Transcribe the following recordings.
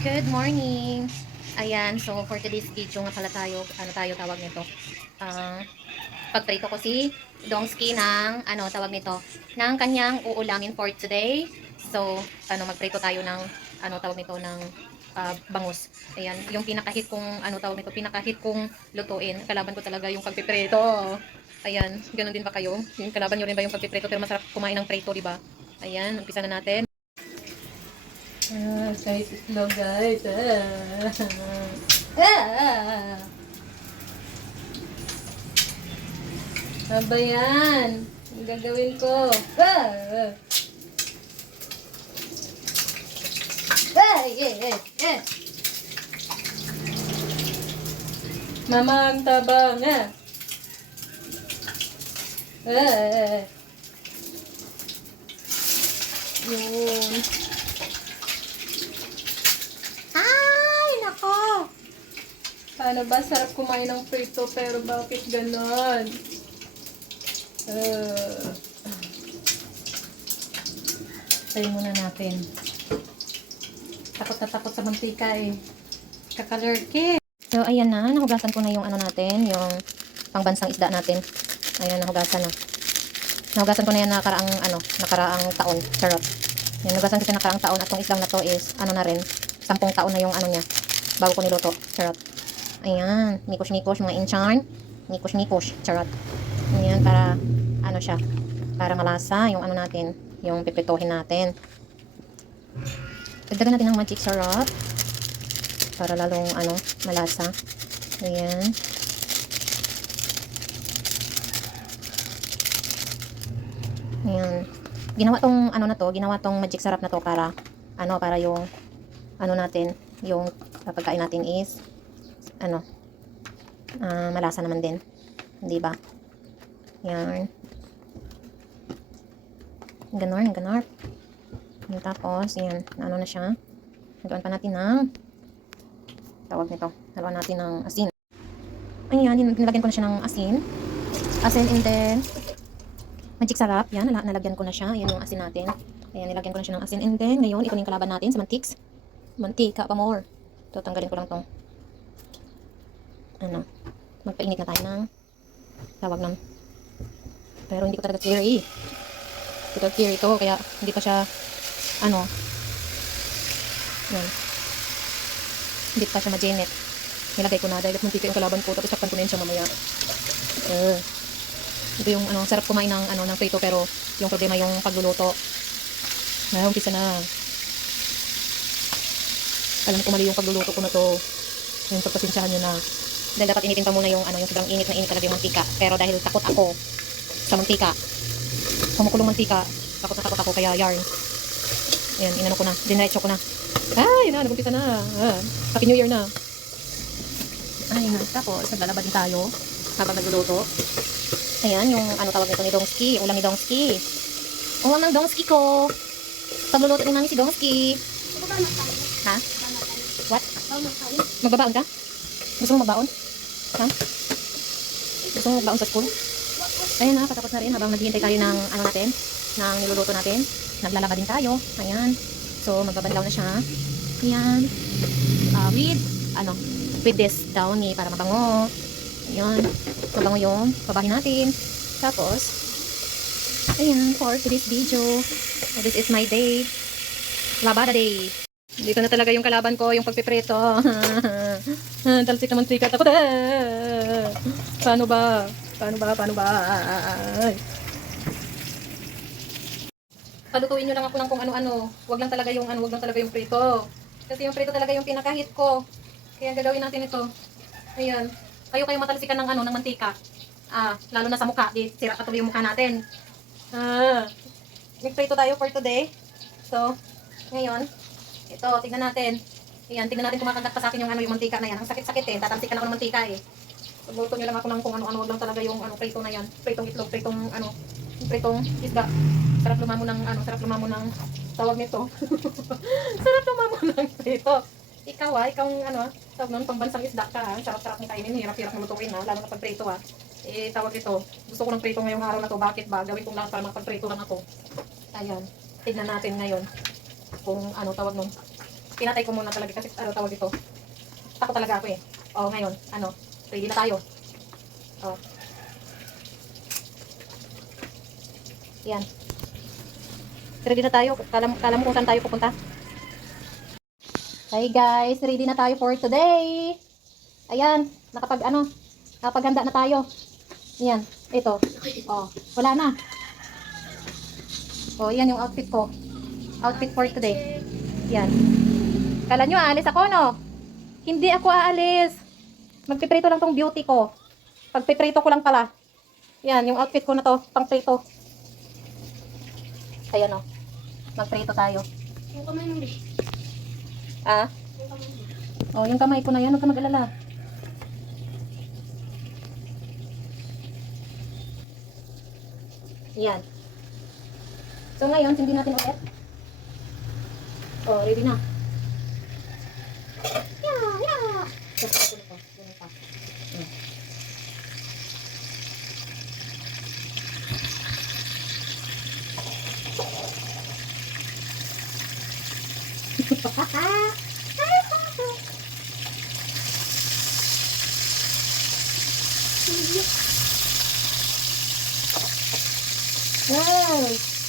Good morning! Ayan, so for today's video nga pala tayo, ano tayo tawag nito? Ah, pagprito ko si Dongski ng, ano tawag nito? Ng kanyang uulamin for today. So, magprito tayo ng, tawag nito, ng bangus. Ayan, yung pinakahit kong, tawag nito, pinakahit kong lutuin. Kalaban ko talaga yung pagpiprito. Ayan, ganun din ba kayo? Yung kalaban nyo rin ba yung pagpiprito? Pero masarap kumain ng prito, di ba? Ayan, umpisa na natin. Guys, itlog guys. Ah. Ano ba yan? Ang gagawin ko. Eh. Mama, ang tabang. Ah. Yun. Ay, nako. Paano ba? Sarap kumain ng prito, pero bakit ganon? Tayo muna natin. Takot na takot sa mantika eh. Kakalurke. So, ayan na. Nahugasan ko na yung ano natin, yung pangbansang isda natin. Ayan, nahugasan na. Nahugasan ko na yan nakaraang taon. Charot. Yan, nahugasan kasi nakaraang taon. At itong islang na to is, na rin, 10 taon na yung ano niya. Bago ko niluto. Charot. Ayan. Nikos-nikos, mga incharn. Nikos-nikos. Charot. Ayan, para, siya. Para malasa yung natin. Yung pipritohin natin. Dagdagan natin ng magic sarap. Para lalong, malasa. Ayan. Ayan. Ginawa tong magic sarap na to para, para yung, natin, yung pagkain natin is, malasa naman din. Hindi ba? Yan. Ganon. Tapos, yan. Na siya. Haluan pa natin ng, tawag nito. Haluan natin ng asin. Ayan, nilagyan ko na siya ng asin. And then, magic sarap. Yan, nalagyan ko na siya. Ayan yung asin natin. Ayan, nilagyan ko na siya ng asin. And then, ngayon, ito yung kalaban natin sa mantika pa more. Ito, tanggalin ko lang tong, magpainit na tayo ng, tawag ng, pero hindi ko talaga clear ito, kaya hindi pa siya, yan, hindi pa siya maginit. Nilagay ko na dahil muntika yung kalaban ko, tapos takpan ko na yun siya mamaya. Ito yung, sarap kumain ng, ng prito, pero yung problema yung pagluluto. Umpisa na. Alam ko mali yung pagluluto ko na to. Yung pagpasensyahan nyo na. Dahil dapat initin pa muna yung, yung sobrang init na init talaga yung mantika. Pero dahil takot ako sa mantika, kumukulong mantika, takot ako, kaya yarn. Ayan, inano ko na. Dinretso ko na. Ay, nag-umpisa na. Happy New Year na. Ay, tapos, naglalaba din tayo habang nagluluto. Ayan, yung, tawag nito ni Dongski. Ulam ni Dongski. Ulam ng Dongski ko. Pagluluto din namin si Dongski. Ha? What? Magbabaon ka? Gusto mo magbaon? Ha? Gusto mo magbaon sa school? Ayan na, patapos na rin habang naghihintay tayo ng natin, ng niluluto natin. Naglalaba din tayo. Ayan. So, magbabanlaw na siya. Ayan. With this downy para mabango. Ayan. Mabango yung babahin natin. Tapos, ayan, for today's video. This is my day. Labada day. Dito na talaga yung kalaban ko, yung pagpiprito. Talsik naman trika. Takot. Paano ba? Palutuin nyo lang ako ng kung ano-ano. Wag lang talaga yung prito. Kasi yung prito talaga yung pinakahit ko. Kaya gagawin natin ito. Ayan. Kayo matalsikan ng ng mantika. Lalo na sa mukha. Di sira patuloy yung mukha natin. Nagprito tayo for today. So, ngayon, ito, tignan natin. Ayan, tignan natin kung makagak pa sa akin yung yung mantika na yan. Ang sakit-sakit eh. Tatamsikan ako ng mantika eh. Pagluto nyo lang ako ng kung ano-ano. Wag lang talaga yung prito na yan. Pritong itlog, pritong isda. Sarap lumamo ng tawag nito. Sarap lumamo ng prito. Ikaw tawag nun, pambansang isda ka sarap-sarap ng kainin, hirap-hirap na lutuin lalo na pag prito tawag ito, gusto ko ng prito ngayong araw na to, bakit ba? Gawin kong lahat para makapag-prito lang ako. Ayan, tignan natin ngayon kung tawag nun, pinatay ko muna talaga kasi ano tawag ito. Takot talaga ako eh. Oh, ngayon, ano, ready na tayo. Oh. Yan. Ready na tayo. Kala mo kung saan tayo pupunta. Hey guys, ready na tayo for today. Ayan, nakapaghanda na tayo. Yan, ito. Oh, wala na. Oh, yan yung outfit ko. Outfit for today. Yan. Kala nyo aalis ako, no? Hindi ako aalis. Magpiprito lang tong beauty ko. Pagpiprito ko lang pala. Yan, yung outfit ko na to, pang prito. Ayan, oh. Magprito tayo. Yung kamay mo, Bish. Ah? Yung kamay mo. Oh, yung kamay ko na yan. Huwag ka mag-alala. Yan. So, ngayon, sindi natin ulit. Oh, ready na. Yeah. Nice.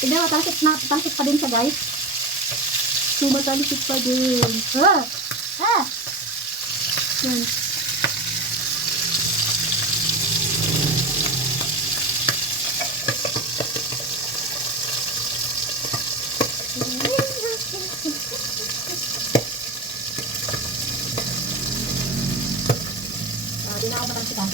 Tignan mo, talsik pa din siya, guys. Tumatalisik pa din. Yan. Di na ako matalsikan.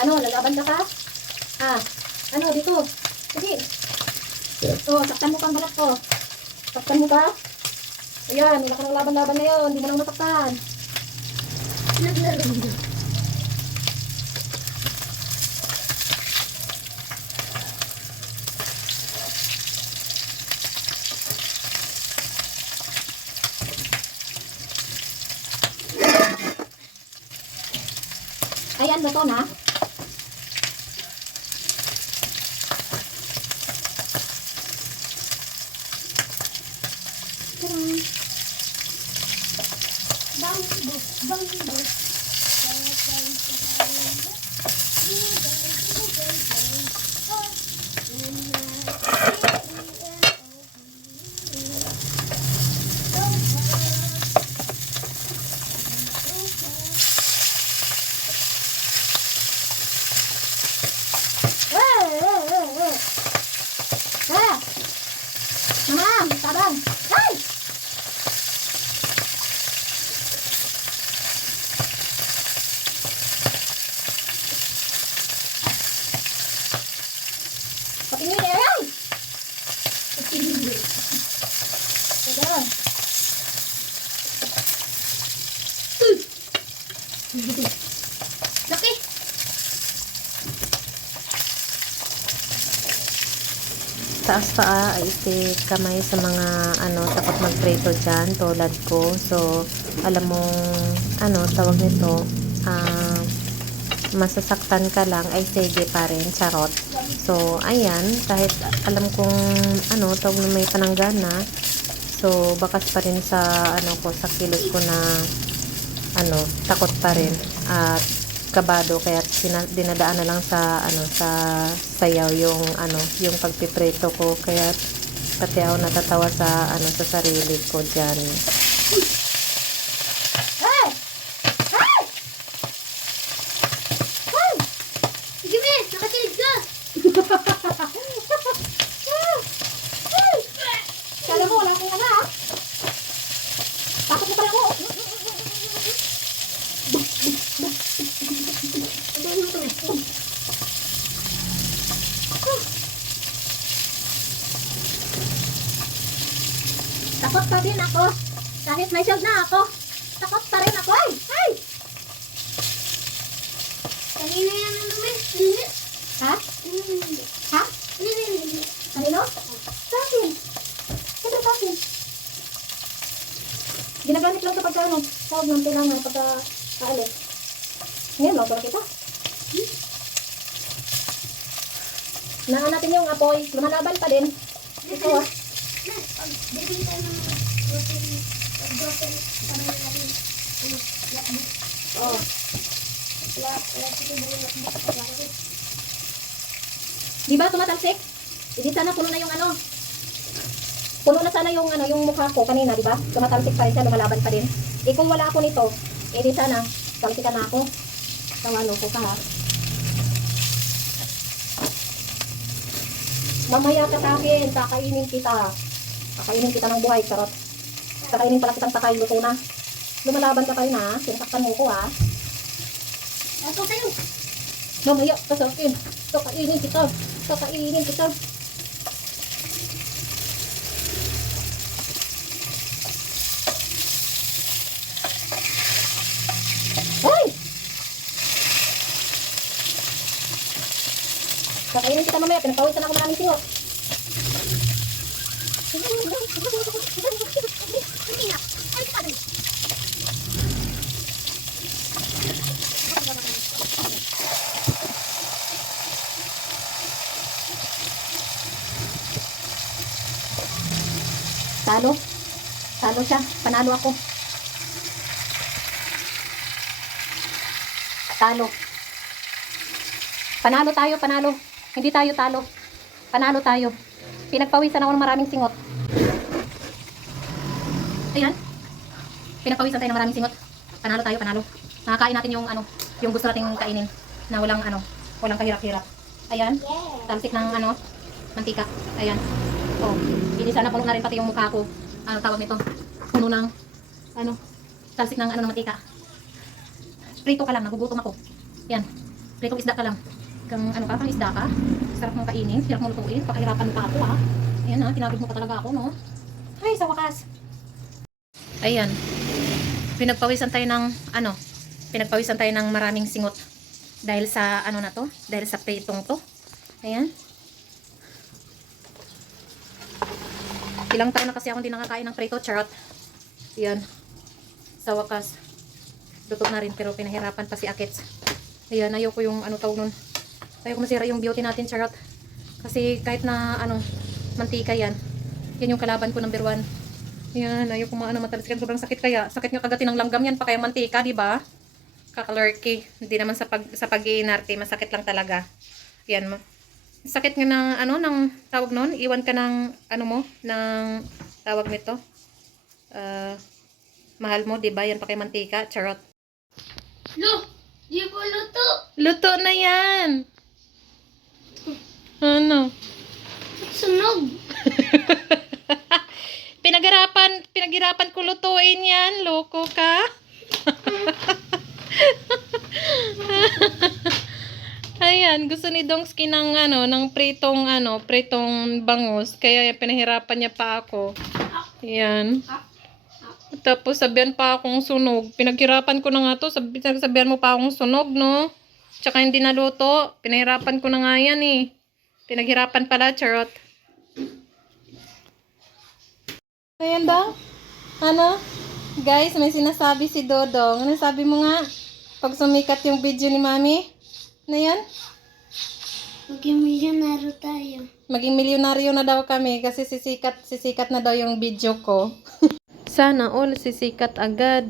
Ano, lalaban ka pa? Ano, dito. Sige. Oh, saktan mo pang balat ko. Saktan mo pa? Ayan, wala ka ng laban-laban na yun. Hindi mo lang nasaktan. Naglaro mo. Ayan, luto na. Mama, tabang. Ay! taas paa ay kamay sa mga takot magprito dyan tulad ko. So alam mong tawag nito, masasaktan ka lang ay sige pa rin, charot. So ayan, kahit alam kong tawag na may pananggana, so bakas pa rin sa sa kilos ko na takot pa rin at kabado, kaya dinadaan na lang sa sa sayaw yung pagpiprito ko, kaya pati ako natatawa sa sa sarili ko diyan. Sige, miss! Nakakilig ka! Kala mo wala akong takot mo pala ako. Takot pa din ako. Kahit may shield na ako. Takot pa rin ako. Ay! Ay! Kanina yan miss. Ha? Ha? Hindi. Kanino? Sa akin. Siyempre sa akin. Ginagamit lang kapag tawag ng kailangan pagka kaalis. Ngayon, no, para kita. Naan natin yung apoy. Lumalaban pa din. Ito ah. Bibili tayo ng grocery. Sabi natin. Lakbo. Oo. Di ba tumatalsik? Hindi sana puno na yung puno na sana yung yung mukha ko kanina, di ba? Tumatalsik pa rin siya, lumalaban pa din. Eh kung wala ako nito, eh di sana talsikan na ako. Tawalo ko ka ha. Mamaya ka sa akin, kakainin kita. Kakainin kita ng buhay, charot. Kakainin pala kitang sakay, luto na. Lumalaban ka pa rin ha, sinasaktan mo ko ha. Ako sa'yo. Mamaya ka sa akin, kakainin kita. Kakainin kita. Hoy! Kakainin kita mamaya, pinagpawisan ako maraming singot. Hindi na. Ay, ka din. Talo. Talo siya. Panalo ako. Talo. Panalo tayo, panalo. Hindi tayo talo. Panalo tayo. Pinagpawisan ako ng maraming singot. Ayan. Pinagpawisan tayo ng maraming singot. Panalo tayo, panalo. Nakakain natin yung yung gusto nating kainin na walang kahirap-hirap. Ayan. Yeah. Talsik ng mantika. Ayan. Oh, hindi sana puno na rin pati yung mukha ko. Tawag nito? Puno ng talsik ng ng mantika. Prito ka lang, nagugutom ako. Yan. Pritong isda ka lang. Kang kang isda ka. Sarap mong kainin, hirap mong lutuin, pakahirapan mo pa ako ha. Ayan ha, pinagod mo pa talaga ako, no? Ay, sa wakas. Ayan. Pinagpawisan tayo ng maraming singot. Dahil sa na to? Dahil sa pritong to. Ayan. Ilang taon na kasi ako hindi nakakain ng prito, charot. Yan. Sa wakas. Luto na rin, pero pinahirapan pa si Akits. Ayan, ayoko yung tawag nun. Ayoko masira yung beauty natin, charot. Kasi kahit na mantika yan. Yan yung kalaban ko number 1. Yan, ayoko matalsikan. Sobrang sakit kaya. Sakit nga kagatin ng langgam yan, pa kaya mantika, di ba? Kakalurky. Hindi naman sa pag-iinarte, masakit lang talaga. Yan, sakit nga ng tawag nun, iwan ka ng ng tawag nito. Mahal mo, 'di ba? Yan pa kay mantika, charot. Lo, di po luto. Luto na 'yan. Ano? Sunog. Pinaghirapan ko lutuin 'yan, loko ka. Ayan, gusto ni Dongsky ng ng pritong bangus, kaya pinahirapan niya pa ako. Ayan. Tapos sabihan pa akong sunog. Pinaghirapan ko na nga to, sabihan mo pa akong sunog, no? Tsaka hindi naluto. Pinahirapan ko na nga yan eh. Pinaghirapan pala, charot. Ayan daw. Ano? Guys, may sinasabi si Dodong. Ano sabi mo nga? Pag sumikat yung video ni Mami? Ano yan? Maging milyonaryo tayo. Maging milyonaryo na daw kami kasi sisikat na daw yung video ko. Sana all sisikat agad.